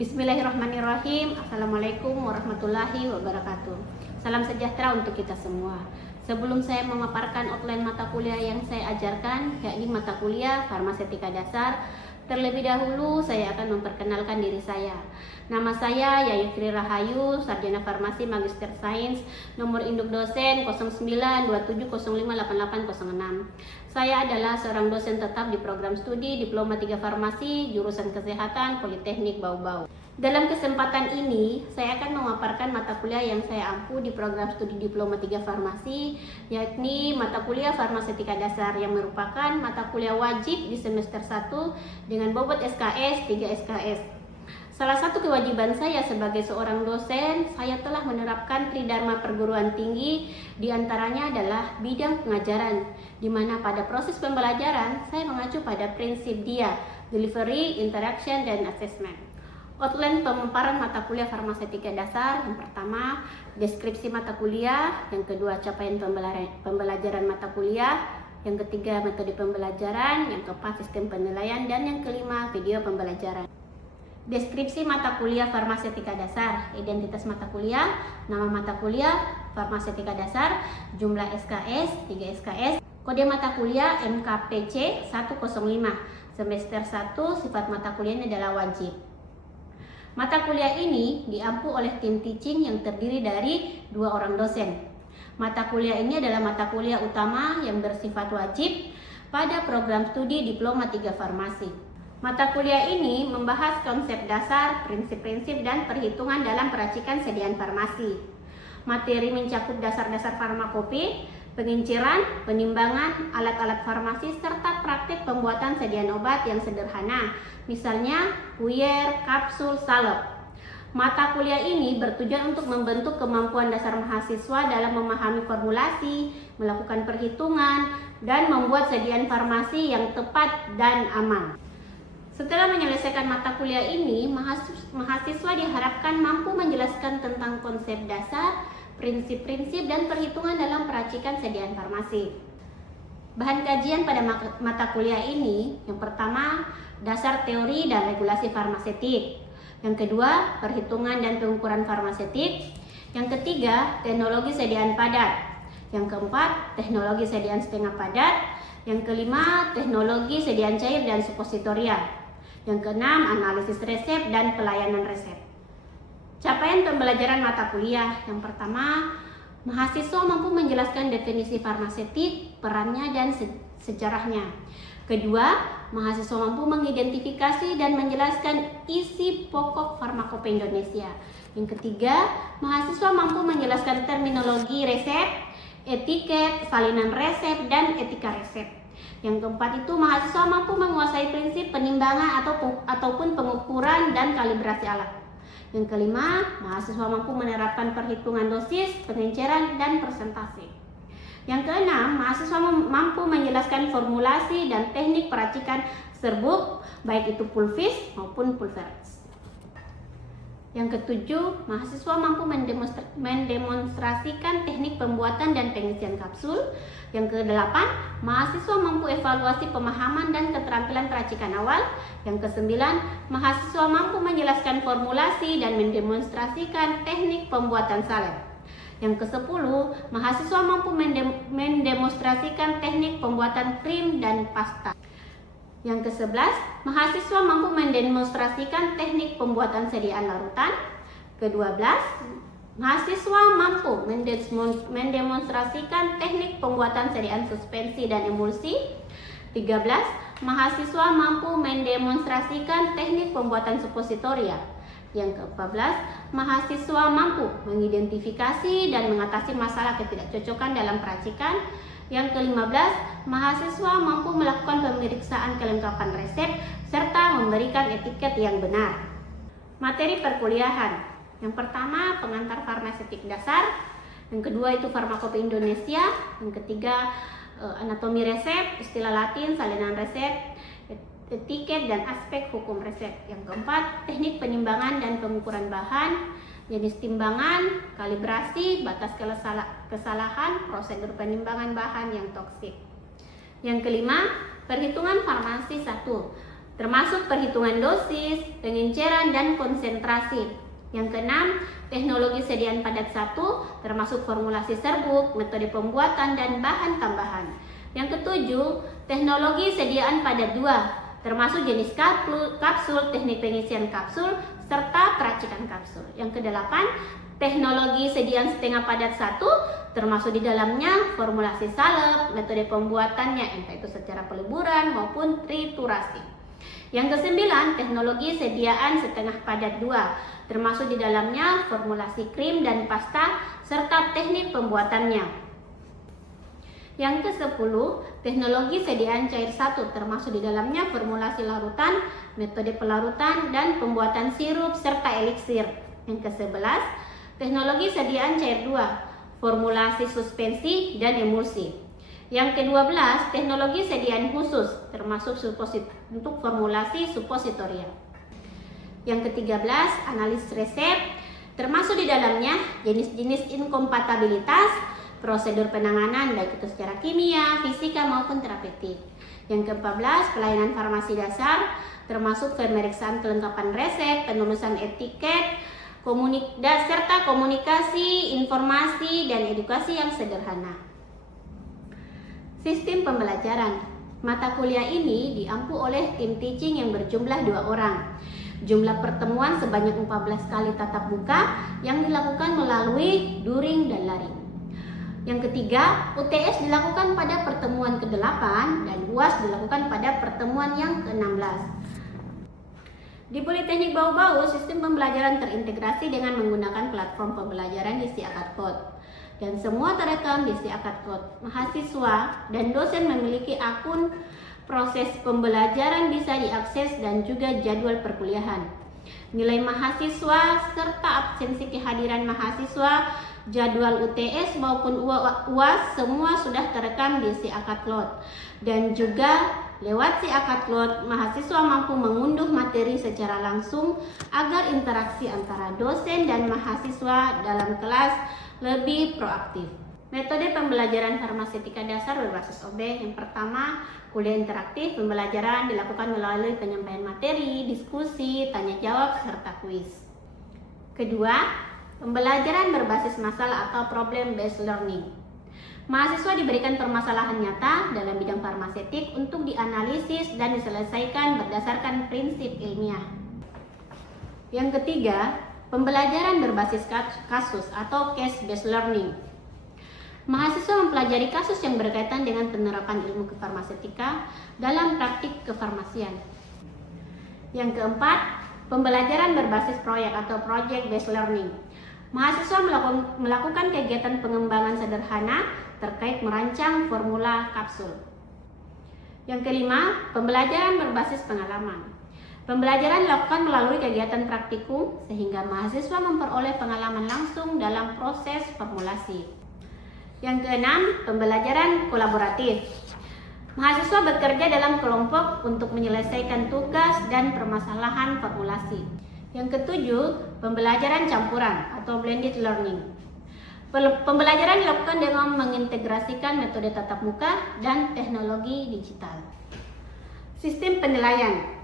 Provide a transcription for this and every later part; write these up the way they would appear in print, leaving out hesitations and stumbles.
Bismillahirrahmanirrahim. Assalamualaikum warahmatullahi wabarakatuh. Salam sejahtera untuk kita semua. Sebelum saya memaparkan outline mata kuliah yang saya ajarkan, yakni mata kuliah Farmasetika Dasar, terlebih dahulu saya akan memperkenalkan diri saya. Nama saya Yayu Sri Rahayu, Sarjana Farmasi Magister Sains, nomor induk dosen 0927058806. Saya adalah seorang dosen tetap di program studi Diploma 3 Farmasi, jurusan Kesehatan, Politeknik Bau-Bau. Dalam kesempatan ini, saya akan memaparkan mata kuliah yang saya ampu di program studi Diploma 3 Farmasi, yakni mata kuliah Farmasetika Dasar yang merupakan mata kuliah wajib di semester 1 dengan bobot SKS 3 SKS. Salah satu kewajiban saya sebagai seorang dosen, saya telah menerapkan Tridharma perguruan tinggi, diantaranya adalah bidang pengajaran, di mana pada proses pembelajaran saya mengacu pada prinsip DIA, Delivery, Interaction, dan Assessment. Outline pemaparan mata kuliah Farmasetika Dasar: yang pertama, deskripsi mata kuliah; yang kedua, capaian pembelajaran mata kuliah; yang ketiga, metode pembelajaran; yang keempat, sistem penilaian; dan yang kelima, video pembelajaran. Deskripsi mata kuliah Farmasetika Dasar: identitas mata kuliah, nama mata kuliah Farmasetika Dasar, jumlah SKS 3 SKS, kode mata kuliah MKPC 105, semester 1, sifat mata kuliahnya adalah wajib. Mata kuliah ini diampu oleh tim teaching yang terdiri dari 2 orang dosen. Mata kuliah ini adalah mata kuliah utama yang bersifat wajib pada program studi Diploma 3 Farmasi. Mata kuliah ini membahas konsep dasar, prinsip-prinsip, dan perhitungan dalam peracikan sediaan farmasi. Materi mencakup dasar-dasar farmakope, penginceran, penimbangan, alat-alat farmasi, serta praktik pembuatan sediaan obat yang sederhana, misalnya puyer, kapsul, salep. Mata kuliah ini bertujuan untuk membentuk kemampuan dasar mahasiswa dalam memahami formulasi, melakukan perhitungan, dan membuat sediaan farmasi yang tepat dan aman. Setelah menyelesaikan mata kuliah ini, mahasiswa diharapkan mampu menjelaskan tentang konsep dasar, prinsip-prinsip, dan perhitungan dalam peracikan sediaan farmasi. Bahan kajian pada mata kuliah ini: yang pertama, dasar teori dan regulasi farmasetik; yang kedua, perhitungan dan pengukuran farmasetik; yang ketiga, teknologi sediaan padat; yang keempat, teknologi sediaan setengah padat; yang kelima, teknologi sediaan cair dan supositoria; yang keenam, analisis resep dan pelayanan resep. Capaian pembelajaran mata kuliah: yang pertama, mahasiswa mampu menjelaskan definisi farmasetik, perannya, dan sejarahnya. Kedua, mahasiswa mampu mengidentifikasi dan menjelaskan isi pokok farmakope Indonesia. Yang ketiga, mahasiswa mampu menjelaskan terminologi resep, etiket, salinan resep, dan etika resep. Yang keempat itu, mahasiswa mampu menguasai prinsip penimbangan ataupun pengukuran dan kalibrasi alat. Yang kelima, mahasiswa mampu menerapkan perhitungan dosis, pengenceran, dan persentase. Yang keenam, mahasiswa mampu menjelaskan formulasi dan teknik peracikan serbuk, baik itu pulvis maupun pulveris. Yang ketujuh, mahasiswa mampu mendemonstrasikan teknik pembuatan dan pengisian kapsul. Yang kedelapan, mahasiswa mampu evaluasi pemahaman dan keterampilan peracikan awal. Yang kesembilan, mahasiswa mampu menjelaskan formulasi dan mendemonstrasikan teknik pembuatan salep. Yang kesepuluh, mahasiswa mampu mendemonstrasikan teknik pembuatan krim dan pasta. Yang kesebelas, mahasiswa mampu mendemonstrasikan teknik pembuatan sediaan larutan. Ke-12, mahasiswa mampu mendemonstrasikan teknik pembuatan sediaan suspensi dan emulsi. 13, mahasiswa mampu mendemonstrasikan teknik pembuatan supositoria. Yang ke-14, mahasiswa mampu mengidentifikasi dan mengatasi masalah ketidakcocokan dalam peracikan. Yang ke-15, mahasiswa mampu melakukan pemeriksaan kelengkapan resep serta memberikan etiket yang benar. Materi perkuliahan: yang pertama, pengantar farmasetik dasar; yang kedua itu farmakope Indonesia; yang ketiga, anatomi resep, istilah Latin, salinan resep, etiket dan aspek hukum resep. Yang keempat, teknik penimbangan dan pengukuran bahan, jenis timbangan, kalibrasi, batas kesalahan, prosedur penimbangan bahan yang toksik. Yang kelima, perhitungan farmasi 1, termasuk perhitungan dosis, pengenceran, dan konsentrasi. Yang keenam, teknologi sediaan padat 1, termasuk formulasi serbuk, metode pembuatan, dan bahan tambahan. Yang ketujuh, teknologi sediaan padat 2, termasuk jenis kapsul, teknik pengisian kapsul, serta peracikan kapsul. Yang kedelapan, teknologi sediaan setengah padat 1, termasuk di dalamnya formulasi salep, metode pembuatannya entah itu secara peleburan maupun triturasi. Yang kesembilan, teknologi sediaan setengah padat 2, termasuk di dalamnya formulasi krim dan pasta serta teknik pembuatannya. Yang ke-10, teknologi sediaan cair 1, termasuk di dalamnya formulasi larutan, metode pelarutan, dan pembuatan sirup serta eliksir. Yang ke-11, teknologi sediaan cair 2, formulasi suspensi dan emulsi. Yang ke-12, teknologi sediaan khusus, termasuk untuk formulasi suppositoria. Yang ke-13, analisis resep, termasuk di dalamnya jenis-jenis inkompatibilitas, prosedur penanganan baik itu secara kimia, fisika maupun terapeutik. Yang ke-14, pelayanan farmasi dasar, termasuk pemeriksaan kelengkapan resep, penulisan etiket, serta komunikasi, informasi, dan edukasi yang sederhana. Sistem pembelajaran. Mata kuliah ini diampu oleh tim teaching yang berjumlah 2 orang. Jumlah pertemuan sebanyak 14 kali tatap muka yang dilakukan melalui daring dan luring. Yang ketiga, UTS dilakukan pada pertemuan ke-8 dan UAS dilakukan pada pertemuan yang ke-16. Di Politeknik Bau-Bau, sistem pembelajaran terintegrasi dengan menggunakan platform pembelajaran di SiAkadCode. Dan semua terekam di SiAkadCode. Mahasiswa dan dosen memiliki akun, proses pembelajaran bisa diakses dan juga jadwal perkuliahan. Nilai mahasiswa serta absensi kehadiran mahasiswa, jadwal UTS maupun UAS semua sudah terekam di SiAkadCode. Dan juga lewat SiAkadCode, mahasiswa mampu mengunduh materi secara langsung agar interaksi antara dosen dan mahasiswa dalam kelas lebih proaktif. Metode pembelajaran farmaseutika dasar berbasis OB. Yang pertama, kuliah interaktif. Pembelajaran dilakukan melalui penyampaian materi, diskusi, tanya jawab, serta kuis. Kedua, pembelajaran berbasis masalah atau problem based learning. Mahasiswa diberikan permasalahan nyata dalam bidang farmaseutik untuk dianalisis dan diselesaikan berdasarkan prinsip ilmiah. Yang ketiga, pembelajaran berbasis kasus atau case based learning. Mahasiswa mempelajari kasus yang berkaitan dengan penerapan ilmu kefarmaseutika dalam praktik kefarmasian. Yang keempat, pembelajaran berbasis proyek atau project based learning. Mahasiswa melakukan kegiatan pengembangan sederhana terkait merancang formula kapsul. Yang kelima, pembelajaran berbasis pengalaman. Pembelajaran dilakukan melalui kegiatan praktikum sehingga mahasiswa memperoleh pengalaman langsung dalam proses formulasi. Yang keenam, pembelajaran kolaboratif. Mahasiswa bekerja dalam kelompok untuk menyelesaikan tugas dan permasalahan formulasi. Yang ketujuh, pembelajaran campuran atau blended learning. Pembelajaran dilakukan dengan mengintegrasikan metode tatap muka dan teknologi digital. Sistem penilaian.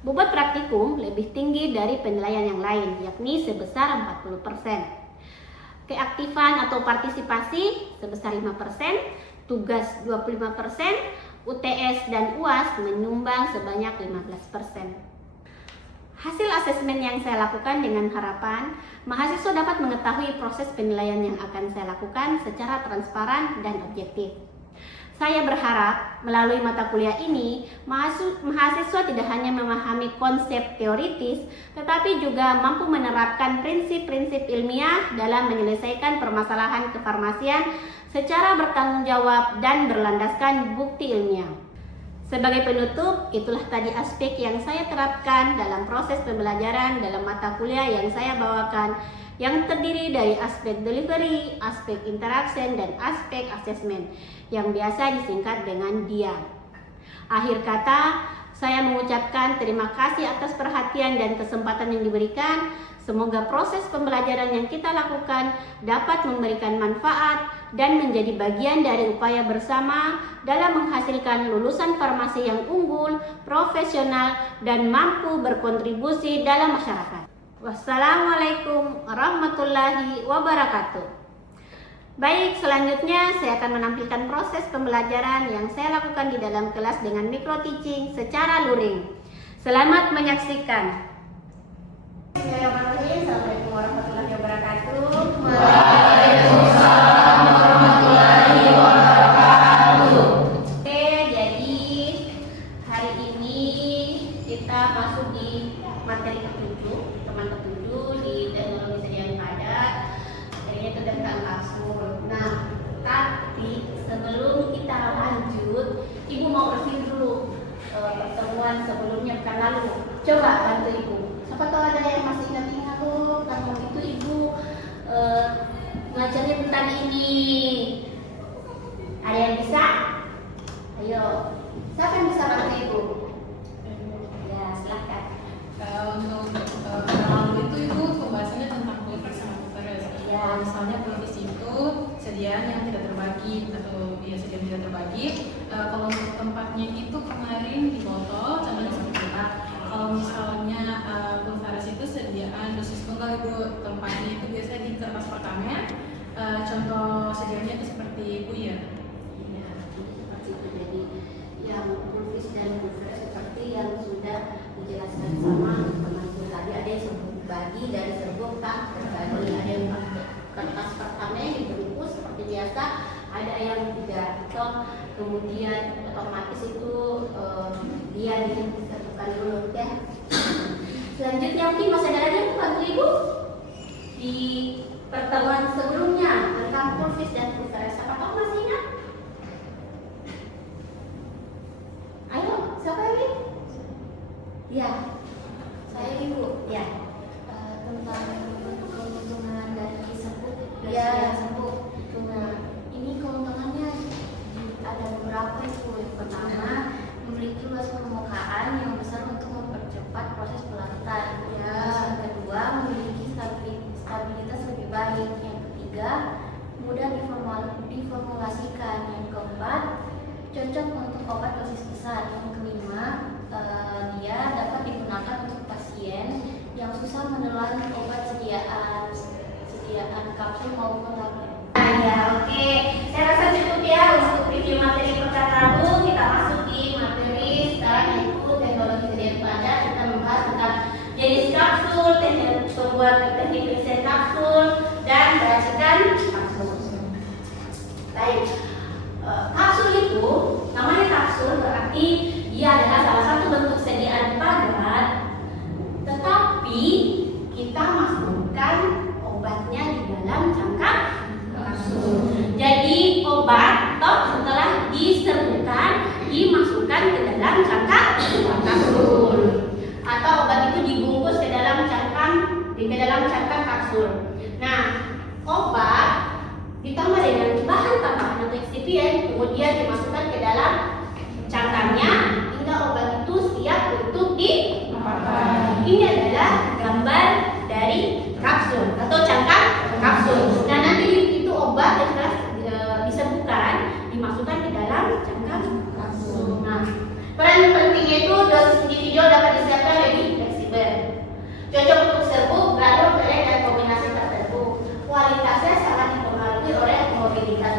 Bobot praktikum lebih tinggi dari penilaian yang lain, yakni sebesar 40%. Keaktifan atau partisipasi sebesar 5%, tugas 25%, UTS dan UAS menyumbang sebanyak 15%. Hasil asesmen yang saya lakukan dengan harapan mahasiswa dapat mengetahui proses penilaian yang akan saya lakukan secara transparan dan objektif. Saya berharap melalui mata kuliah ini, mahasiswa tidak hanya memahami konsep teoritis, tetapi juga mampu menerapkan prinsip-prinsip ilmiah dalam menyelesaikan permasalahan kefarmasian secara bertanggung jawab dan berlandaskan bukti ilmiah. Sebagai penutup, itulah tadi aspek yang saya terapkan dalam proses pembelajaran dalam mata kuliah yang saya bawakan, yang terdiri dari aspek delivery, aspek interaction, dan aspek assessment yang biasa disingkat dengan DIA. Akhir kata, Saya mengucapkan terima kasih atas perhatian dan kesempatan yang diberikan. Semoga proses pembelajaran yang kita lakukan dapat memberikan manfaat dan menjadi bagian dari upaya bersama dalam menghasilkan lulusan farmasi yang unggul, profesional, dan mampu berkontribusi dalam masyarakat. Wassalamualaikum warahmatullahi wabarakatuh. Baik, selanjutnya saya akan menampilkan proses pembelajaran yang saya lakukan di dalam kelas dengan micro teaching secara luring. Selamat menyaksikan. Bismillahirrahmanirrahim. Assalamualaikum warahmatullahi wabarakatuh. Waalaikumsalam warahmatullahi wabarakatuh. Oke, jadi hari ini kita masuk di materi ke-7, teman ke-7 di teknologi sediaan padat. Materinya itu tentang kapsul. Nah, tapi sebelum kita lanjut, Ibu mau review dulu pertemuan sebelumnya pekan lalu. Coba bantu Ibu. Siapa tahu ada yang masih ingat-ingat loh, kalau itu Ibu ngajarnya tentang ini. Ada yang bisa? Ayo, siapa yang bisa bantu Ibu? Ya, silakan. Untuk lalu itu Ibu pembahasannya tentang pelvis sama uterus. Ya. Misalnya pelvis itu sediaan yang tidak terbagi atau ya sediaan tidak terbagi. Kalau untuk tempatnya itu kemarin di botol, contohnya seperti apa? Kalau misalnya uterus itu sediaan dosis tunggal Ibu, tempatnya itu biasanya di kertas pertama. Contoh sediaannya itu seperti itu ya. Ya, seperti itu. Jadi yang pelvis dan uterus seperti yang sudah dijelaskan sama temanku tadi, ada yang serbuk bagi dari serbuk tak terbagi, ada yang kertas pertama yang dibungkus seperti biasa, ada yang tidak, kemudian otomatis itu dia disatukan dulu ya. Selanjutnya mungkin masih ada lagi yang bantu Ibu di pertemuan sebelumnya tentang pelvis dan uterus. Siapa tahu masih ingat? Ayo, siapa lagi? Ya, Saya Ibu, ya, tentang keuntungan dari serbuk Ya. serbuk. Nah, ini keuntungannya ada beberapa Ibu. Yang pertama, memiliki luas permukaan yang besar untuk mempercepat proses pelarutan. Ya. Yang kedua, memiliki stabilitas lebih baik. Yang ketiga, mudah diformulasikan. Yang keempat, cocok untuk obat dosis besar. Yang kelima, dia dapat digunakan untuk pasien yang susah menelan obat sediaan kapsul maupun tablet. ya, oke. Saya rasa cukup ya untuk review materi pekan lalu. Kita masuk di materi sekarang yaitu teknologi sediaan padat. Kita membahas tentang jenis kapsul, teknik pembuat teknik riset kapsul, dan beracikan kapsul. Baik. Kapsul itu namanya kapsul berarti dia adalah salah satu bentuk sediaan padat, tetapi kita masukkan obatnya di dalam cangkang kapsul. Jadi obat setelah diserbukan dimasukkan ke dalam cangkang kapsul, atau obat itu dibungkus ke dalam cangkang kapsul. Nah, obat ditambah dengan bahan tambahan atau eksipien, kemudian dimasukkan ke dalam cangkangnya hingga obat itu siap untuk dipakai. Ini adalah gambar dari kapsul atau cangkang kapsul. Nah, nanti itu obat yang sudah diserbukan dimasukkan ke dalam cangkang kapsul. Nah, peran pentingnya itu dosis individual dapat disiapkan lebih fleksibel, cocok untuk serbuk, gradul, pelek, dan kombinasi tertentu. Kualitasnya sangat dipengaruhi oleh homogenitas,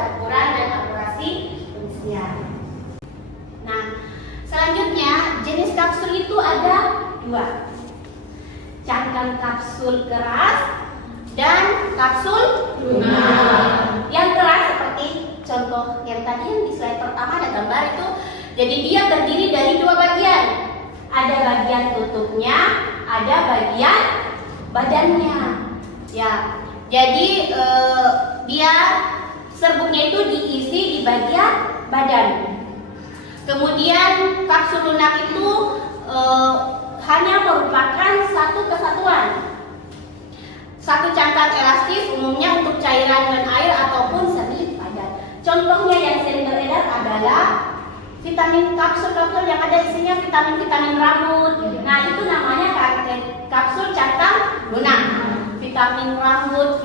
campuran, dan akurasi pengisian. Nah, selanjutnya jenis kapsul itu ada dua, cangkang kapsul keras dan kapsul lunak. Yang keras seperti contoh yang tadi yang di slide pertama ada gambar itu, jadi dia terdiri dari dua bagian, ada bagian tutupnya, ada bagian badannya. Ya, jadi dia serbuknya itu diisi di bagian badan. Kemudian kapsul lunak itu hanya merupakan satu kesatuan, satu cangkang elastis umumnya untuk cairan dan air ataupun semi padat. Contohnya yang sering beredar adalah vitamin K kapsul-kapsul yang ada isinya vitamin-vitamin rambut. Nah, itu namanya kapsul cangkang lunak. Vitamin rambut,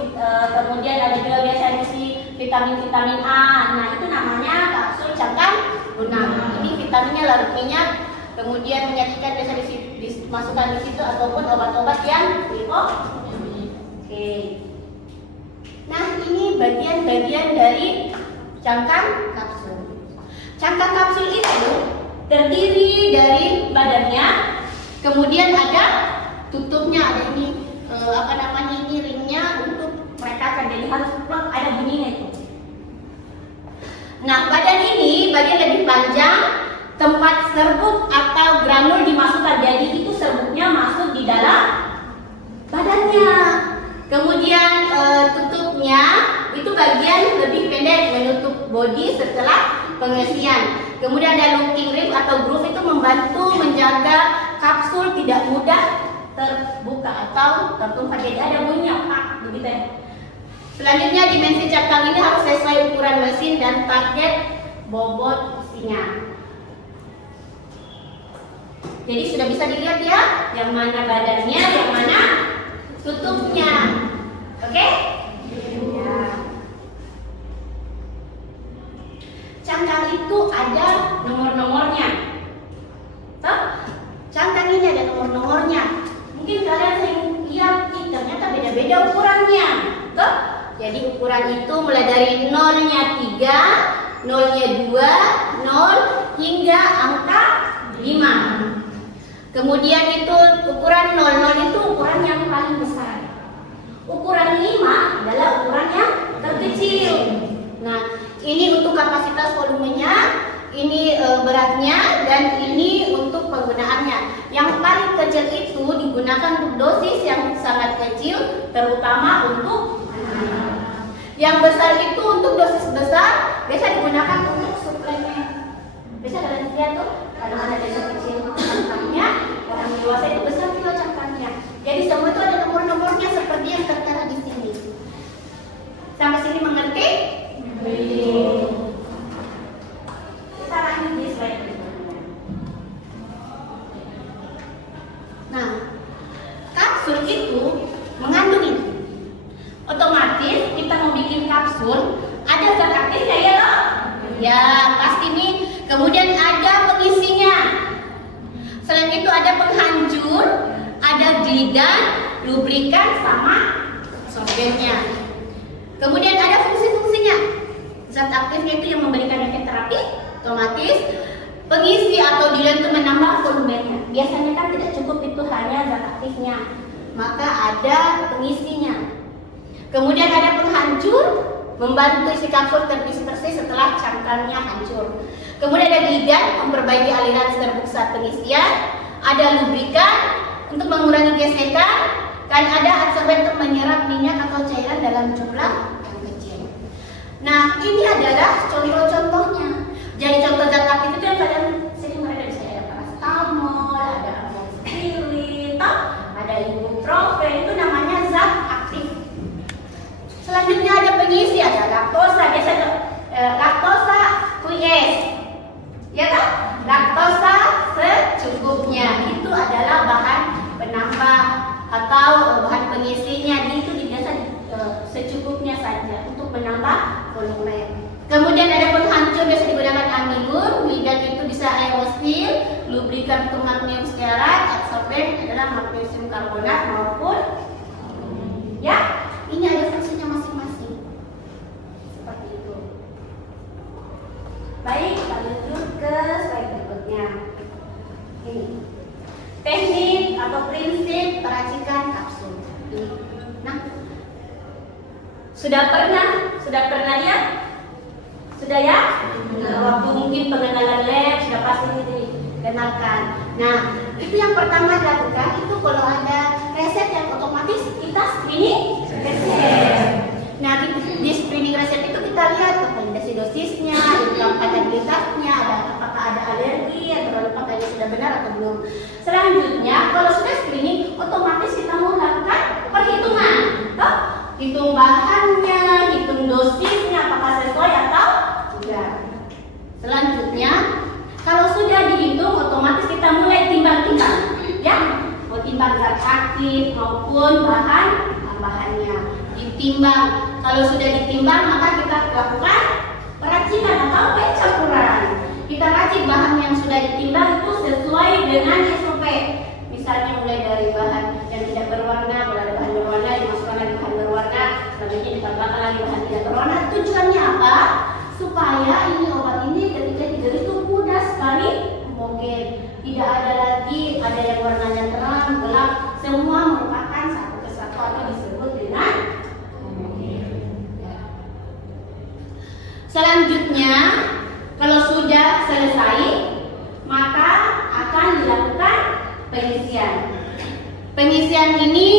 kemudian ada juga biasanya isi vitamin-vitamin A. Nah, itu namanya kapsul cangkang lunak. Ini vitaminnya larut minyak, kemudian menyajikan biasa dimasukkan di situ ataupun obat-obat yang Oke. Nah, ini bagian-bagian dari cangkang kapsul. Cangkang kapsul itu terdiri dari badannya, kemudian ada tutupnya, ada ini ini ringnya untuk merekakan, jadi harus plak ada bunyinya itu. Nah, badan ini bagian lebih panjang, tempat serbuk atau granul dimasukkan, jadi itu serbuknya masuk di dalam badannya. Kemudian tutupnya itu bagian lebih pendek menutup bodi setelah pengisian. Kemudian ada looking ring atau groove itu membantu menjaga kapsul tidak mudah terbuka atau tertumpah, jadi ada bunyinya pak begitu ya. Selanjutnya dimensi cangkang ini harus sesuai ukuran mesin dan target bobot isinya. Jadi sudah bisa dilihat ya, yang mana badannya, yang mana tutupnya. Oke? Ya. Cangkang itu ada nomor-nomornya. Toh? Cangkang ini ada nomor-nomornya. Mungkin kalian sering lihat, ternyata beda-beda ukurannya. Toh? Jadi ukuran itu mulai dari 0-nya 3, 0-nya 2, 0 hingga angka 5. Kemudian itu ukuran 00 itu ukuran yang paling besar. Ukuran 5 adalah ukuran yang terkecil. Nah, ini untuk kapasitas volumenya, ini beratnya, dan ini untuk penggunaannya. Yang paling kecil itu digunakan untuk dosis yang sangat kecil, terutama untuk yang besar itu untuk dosis besar, biasa digunakan untuk suplemen. Bisa kalian lihat tuh, kadang ada dosis kecil cangkangnya, orang dewasa itu besar juga cangkangnya. Jadi semua itu ada nomor-nomornya seperti yang tertera di sini. Sampai sini mengerti? Kita lanjut di slide berikutnya. Nah, kapsul itu mengandung ini. Otomatis kita mau bikin kapsul, ada zat aktifnya ya loh? Ya, pasti nih. Kemudian ada pengisinya. Selain itu ada penghancur, ada glidan, lubrikan, sama solvennya. Kemudian ada fungsi-fungsinya. Zat aktifnya itu yang memberikan efek terapi, otomatis. Pengisi atau diluent itu menambah volumenya. Biasanya kan tidak cukup itu hanya zat aktifnya, maka ada pengisinya. Kemudian ada penghancur, membantu isi kapsul terdispersi setelah cangkangnya hancur. Kemudian ada glidan, memperbaiki aliran serbuk saat pengisian. Ada lubrikan untuk mengurangi gesekan, dan ada absorben untuk menyerap minyak atau cairan dalam jumlah yang kecil. Nah, ini adalah contoh-contohnya. Jadi contoh zat aktif itu yang kalian sering ada di saya, ada paracetamol, ada amoxicillin, ada ibuprofen, itu namanya zat aktif. Selanjutnya ada pengisi, ada laktosa, biasanya laktosa QS, ya kan? Laktosa secukupnya, itu adalah bahan penambah atau bahan pengisinya, itu biasa secukupnya saja untuk menambah volume. Kemudian ada penghancur, biasa digunakan amilur, glidan itu bisa aerosil, lubrikan untuk magnesium stearat, absorben adalah magnesium karbonat maupun ya. Ini ada fungsinya masing-masing. Seperti itu. Baik, kita lanjut ke slide berikutnya. Ini teknik atau prinsip peracikan kapsul. Nah, sudah pernah lihat? Sudah ya? Nah, waktu mungkin pengenalan lab sudah pasti dikenalkan. Nah, itu yang pertama dilakukan itu kalau ada resep yang otomatis kita screening resep. Nah, di screening resep itu kita lihat validasi dosisnya, kompatibilitasnya, apakah ada alergi atau apakah ini sudah benar atau belum. Selanjutnya, kalau sudah screening, otomatis kita melakukan perhitungan. Toh, hitung bahannya, hitung dosisnya, apakah sesuai atau tidak. Selanjutnya, kalau sudah menimbang zat aktif maupun bahannya. Ditimbang. Kalau sudah ditimbang maka kita lakukan peracikan atau pencampuran. Kita racik bahan yang sudah ditimbang itu sesuai dengan SOP. Misalnya mulai dari bahan yang tidak berwarna, kalau ada bahan berwarna dimasukkan lagi bahan berwarna, selanjutnya ditambahkan lagi bahan tidak berwarna. Tujuannya apa? Supaya ini obat ini ketika digerus itu mudah sekali homogen. Tidak ada lagi ada yang warnanya terang, gelap, semua merupakan satu kesatuan atau disebut dengan homogen. Selanjutnya, kalau sudah selesai, maka akan dilakukan pengisian. Pengisian ini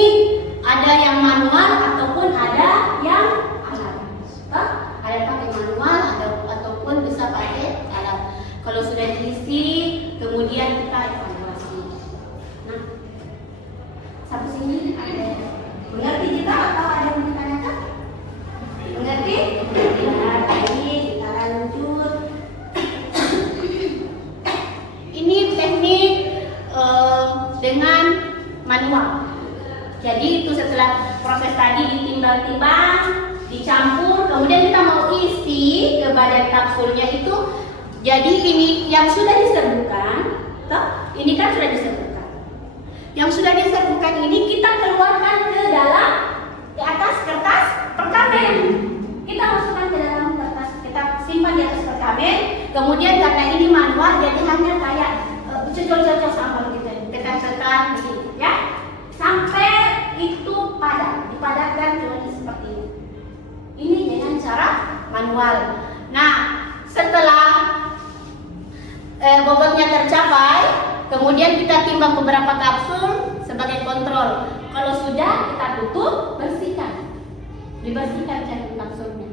ada yang manual ataupun ada yang alat. Ada pakai manual ataupun bisa pakai alat. Kalau sudah diisi, kemudian kita evaluasi. Nah, sampai sini ada mengerti kita atau ada yang ditanyakan? Mengerti? Ya, tadi kita lanjut. Ini teknik dengan manual. Jadi itu setelah proses tadi ditimbang-timbang, dicampur, kemudian kita mau isi ke badan kapsulnya itu. Jadi ini yang sudah diserbukan, ini kan sudah diserbukan. Yang sudah diserbukan ini kita keluarkan ke dalam di atas kertas perkamen. Kita masukkan ke dalam kertas, kita simpan di atas perkamen. Kemudian karena ini manual, jadi hanya kayak cocok-cocok sama gitu, tekan-tekan gitu, ya, sampai itu padat, dipadatkan cuma seperti ini. Ini dengan cara manual. Nah, setelah bobotnya tercapai, kemudian kita timbang beberapa kapsul sebagai kontrol. Kalau sudah, kita tutup, bersihkan, dibersihkan jarum kapsulnya.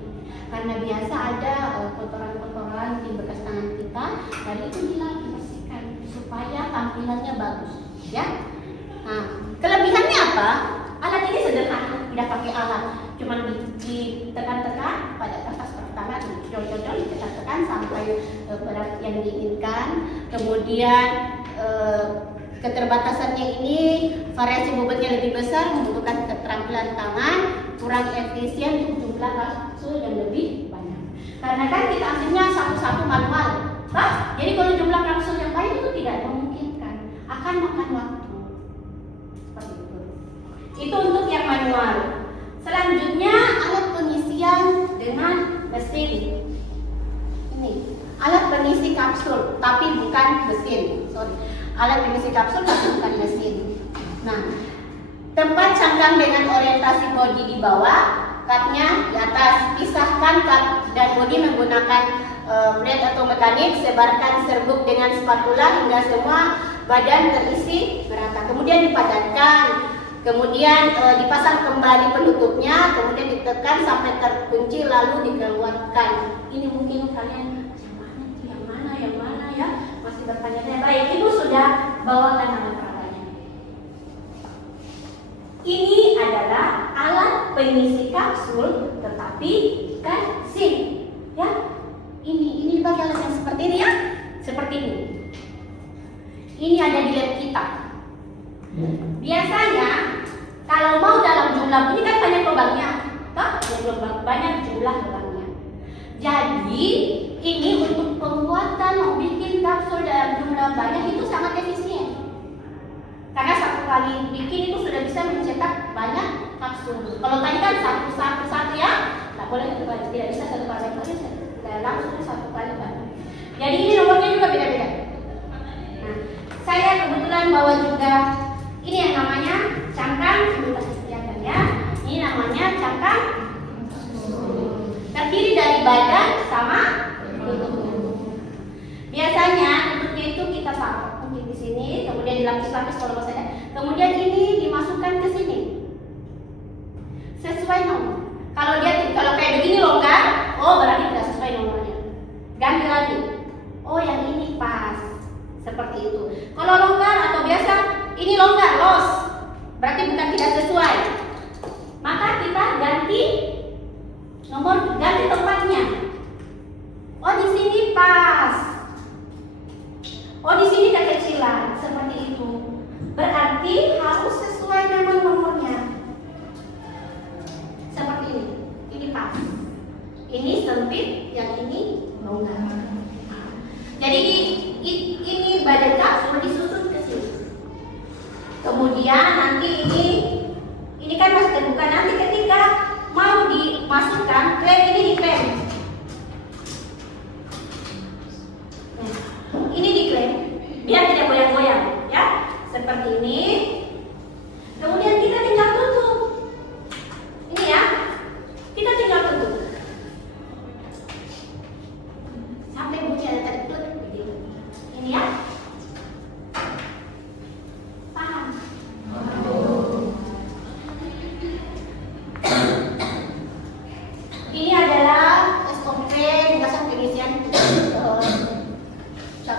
Karena biasa ada kotoran-kotoran di bekas tangan kita, dan itu dibersihkan supaya tampilannya bagus, ya. Nah, kelebihannya apa? Alat ini sederhana, tidak pakai alat, cuma ditekan-tekan pada kertas pertama, dicocol-cocol, ditekan-tekan sampai berat yang diinginkan. Kemudian keterbatasannya ini variasi bobotnya lebih besar, membutuhkan keterampilan tangan, kurang efisien untuk jumlah kapsul yang lebih banyak. Karena kan kita ambilnya satu-satu manual, jadi kalau jumlah kapsul yang banyak itu tidak memungkinkan, akan makan waktu. Seperti itu. Itu untuk yang manual. Selanjutnya alat pengisian dengan mesin. Ini alat pengisi kapsul, tapi bukan mesin. Alat pengisi kapsul tapi bukan mesin. Nah, tempat cangkang dengan orientasi bodi di bawah, cupnya di atas. Pisahkan cup dan bodi menggunakan blade atau mekanik. Sebarkan serbuk dengan spatula hingga semua badan terisi merata. Kemudian dipadatkan. Kemudian dipasang kembali penutupnya, kemudian ditekan sampai terkunci lalu dikeluarkan. Ini mungkin kalian yang mana ya masih bertanya-tanya. Baik, ibu sudah bawakan nama peradanya. Ini adalah alat pengisi kapsul, tetapi kan SIM, ya. Ini dipakai alat yang seperti ini ya, seperti ini. Ini ada di lab kita. Biasanya kalau mau dalam jumlah ini kan banyak lubangnya, banyak jumlah lubangnya. Jadi ini untuk penguatan mau bikin kapsul dalam jumlah banyak itu sangat efisien. Karena satu kali bikin itu sudah bisa mencetak banyak kapsul. Kalau tadi kan satu ya, nggak boleh tidak bisa satu kali langsung satu kali banyak. Jadi ini nomornya juga beda-beda. Nah, saya kebetulan bawa juga. Ini yang namanya cangkang, ya. Ini namanya cangkang terdiri dari badan sama tutupnya. Biasanya tutupnya itu kita taruh mungkin di sini, kemudian dilapis-lapis kalau saya. Kemudian ini dimasukkan ke sini sesuai nomor. Kalau kayak begini longgar, oh berarti tidak sesuai nomornya. Ganti lagi. Oh yang ini pas. Seperti itu. Kalau longgar atau biasa ini longgar, los, berarti bukan tidak sesuai. Maka kita ganti nomor, ganti tempatnya. Oh di sini pas. Oh di sini kekecilan, seperti itu. Berarti harus terbit, yang ini longgar. Jadi ini badan kapsul disusun ke sini. Kemudian nanti ini kan masih terbuka. Nanti ketika mau dimasukkan klem ini diklem. Ini diklem biar tidak goyang-goyang, ya. Seperti ini. Kemudian kita tinggal tutup. Ini ya. Kita tinggal tutup. Sampai bunyi ada tertutup begitu. Ini ya. Paham? Ini adalah SOP ringkasan pengisian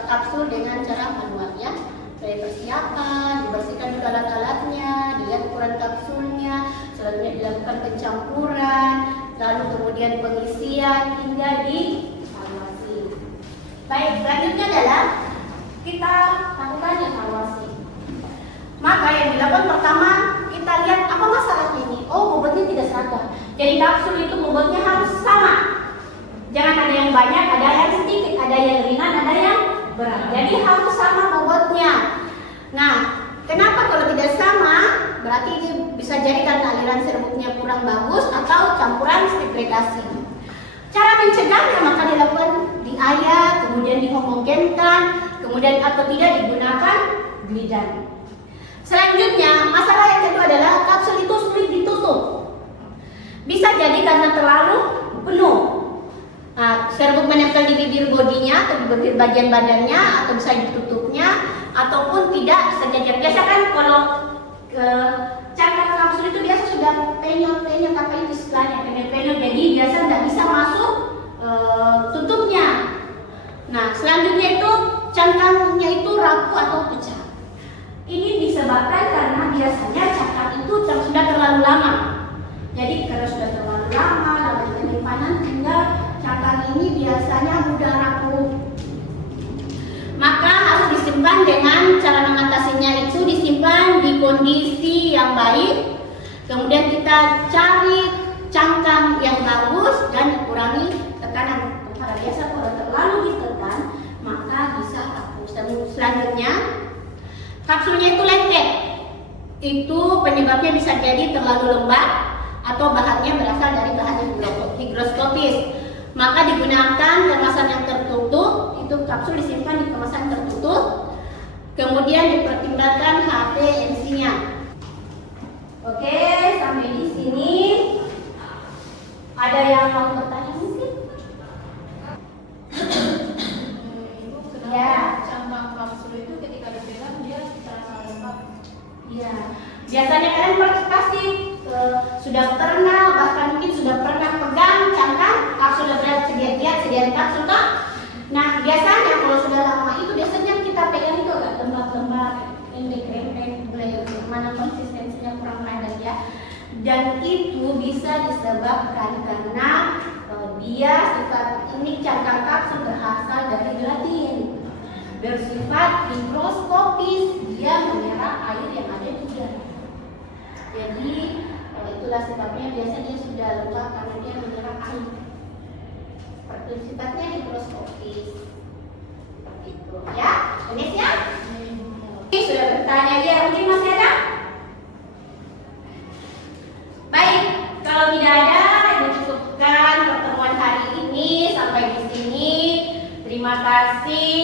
kapsul dengan cara manual ya. Dari persiapan, dibersihkan dulu alat-alatnya, dilihat ukuran kapsulnya, selanjutnya dilakukan pencampuran, lalu kemudian pengisian hingga dievaluasi. Baik, selanjutnya adalah kita lakukan evaluasi. Maka yang dilakukan pertama, kita lihat apa masalahnya ini. Oh, bobotnya tidak seragam. Jadi kapsul itu bobotnya harus sama. Jangan ada yang banyak, ada yang sedikit, ada yang ringan, ada yang berat. Jadi harus sama bobotnya. Nah, kenapa kalau tidak sama? Berarti ini bisa jadi karena aliran serbuknya kurang bagus atau campuran segregasi. Cara mencegahnya maka dilakukan diayak, kemudian dihomogenkan, kemudian atau tidak digunakan glidan. Selanjutnya, masalah yang kedua adalah kapsul itu sulit ditutup. Bisa jadi karena terlalu penuh. Nah, serbuk menempel di bibir bodinya atau di bibir bagian badannya, atau bisa ditutupnya, ataupun tidak sejajar. Biasa kan kalau cangkang kapsul itu biasa sudah penyot apa itu istilahnya penyot, jadi biasa tidak bisa masuk tutupnya. Nah, selanjutnya itu cangkangnya itu rapuh atau pecah. Ini disebabkan karena biasanya cangkang itu sudah terlalu lama. Jadi kalau sudah terlalu lama dalam penyimpanan hingga cangkang ini biasanya mudah rapuh. Maka harus disimpan dengan cara mengatasinya itu disimpan di kondisi yang baik. Kemudian kita cari cangkang yang bagus dan dikurangi tekanan. Karena biasa kalau terlalu ditekan maka bisa rapuh. Selanjutnya kapsulnya itu lengket. Itu penyebabnya bisa jadi terlalu lembab atau bahannya berasal dari bahan higroskopis. Maka digunakan kemasan yang tertutup, itu kapsul disimpan di kemasan tertutup. Kemudian dipertimbangkan HPNC-nya. Oke, sampai di sini. Ada yang mau bertanya mungkin? Ya. Cangkang kapsul itu ketika dipegang dia terasa lembab. Iya. Biasanya kalian pasti sudah pernah, bahkan mungkin sudah pernah pegang cangkang kapsul sediaan kapsul kan? Nah, biasanya kalau sudah lama itu biasanya kita pegang itu agak lembab-lembab, lembek-lembek, mana konsistensinya kurang padat ya. Dan itu bisa disebabkan karena dia sifat ini cangkang kapsul berasal dari gelatin, bersifat higroskopis, dia menyerap air yang ada di dalam. Jadi itulah sebabnya biasanya sudah lembab karena dia menyerap air. Seperti sifatnya higroskopis. Itu ya, Ines ya. Oke, sudah bertanya ya, mungkin masih ada? Baik, kalau tidak ada, dicukupkan pertemuan hari ini sampai di sini. Terima kasih.